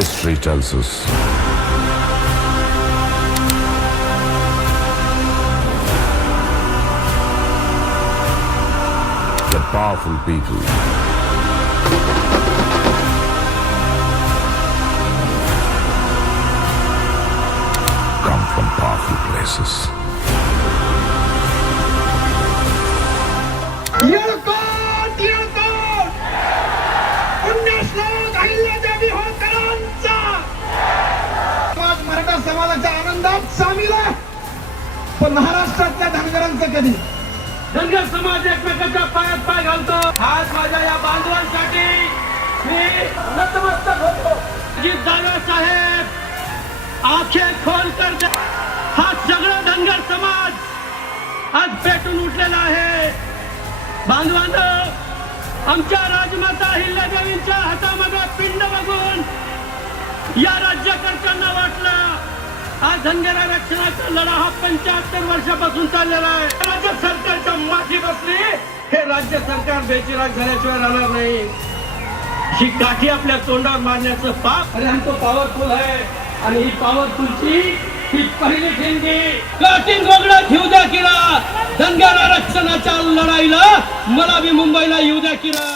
History tells us that powerful people come from powerful places. आनंदात सामील आहे. पण महाराष्ट्रातल्या धनगरांचं कधी? धनगर समाज एकमेकांच्या पायात पाय घालतो. आज माझ्या या बांधवांसाठी. मी नतमस्तक होतो. जी दादा साहेब आखे खोल कर हा सगळा धनगर समाज आज पेटून उठलेला आहे. बांधवांनो आमच्या राजमाता अहिल्यादेवींच्या हातामध्ये पिंड बघून या राज्यकर्त्यांना हा धनगर आरक्षणाचा लढा हा पंच्याहत्तर वर्षापासून चाललेला आहे. राज्य सरकारच्या माथी बसली हे राज्य सरकार बेचिराग झाल्याशिवाय राहणार नाही. ही काठी आपल्या तोंडावर मारण्याचं पाप अरे आमचं पॉवरफुल आहे. आणि ही पॉवरफुलची ही पहिली ठिणगी. लाटीन गोगडा घेऊ द्या किरा. धनगर आरक्षणाच्या लढाईला मला बी मुंबईला येऊ द्या किरा.